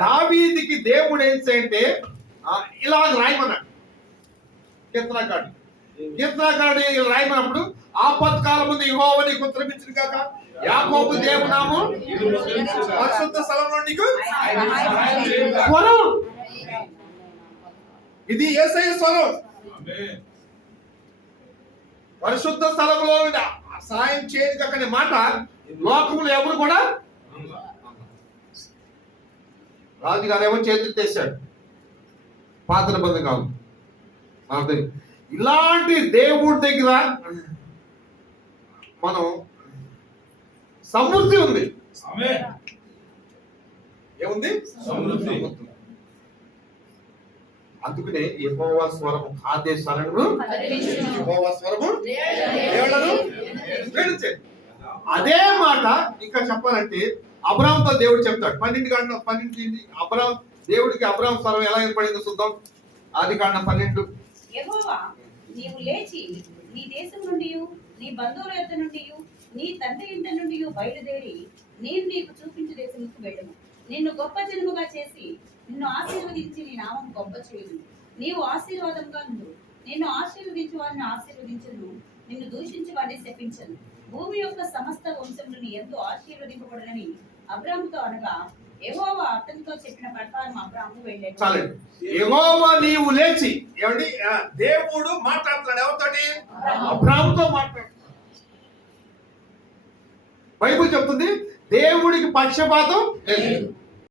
దావీదికి దేవుడు ఏం చేయంటే ఇలా రాయమన్నాడు. కీర్తనకారుడు ఇలా రాయమన్నప్పుడు ఆపత్కాలం ముందు యెహోవా నీకు ఉత్తరమిచ్చును గాక, యాకోబు దేవుని నామం పరిశుద్ధ స్థలంలో నీకు స్వరం. ఇది యేసయ్య స్వరం. పరిశుద్ధ స్థలంలో సాయం చేయదు అనే మాట లోకములు ఎవరు కూడా. రాజుగారు ఏమో చేతులు తెచ్చాడు, పాత నిబంధన కాదు. ఇలాంటి దేవుడి దగ్గర మనం సమృద్ధి ఉంది. ఏముంది? సమృద్ధి. అందుకనే యెహోవా స్వరము ఆదేశాలను, యెహోవా స్వరము అదే మాట ఇంకా చెప్పాలంటే అబ్రాహాముతో దేవుడు చెప్తాడు. 12 అబ్రాహాం దేవుడికి అబ్రాహాం స్వరం ఎలా ఏర్పడిందో చూద్దాం. ఆదికాండం 12. యెహోవా నీవు లేచి నీ దేశం నుండి, నీ బంధువుల యొద్ద నుండి, నీ తండ్రి ఇంటి నుండి బయలుదేరి నేను నీకు చూపించే దేశముకు వెళ్ళుము. నిన్ను గొప్ప జనముగా చేసి నిన్ను ఆశీర్వదించి నీ నామం గొప్ప చేయును. నీవు ఆశీర్వాదంగా ఉండు. నిన్ను ఆశీర్వదించు వారిని ఆశీర్వదించను, నిన్ను దూషించి వారిని శపించను. భూమి యొక్క సమస్త వంశంలో ఎంతో ఆశీర్వదింపబడనని అబ్రాహాముతో అనగా యెహోవా అతనితో చెప్పిన ప్రకారం అబ్రాహాము వెళ్ళాడు. యెహోవా నీవు లేచి, ఏమండి దేవుడు మాట్లాడుతున్నాడు ఎవరితోటి? అబ్రాహాముతో మాట్లాడుతున్నాడు. బైబిల్ చెప్తుంది దేవుడికి పక్షపాతం లేదు.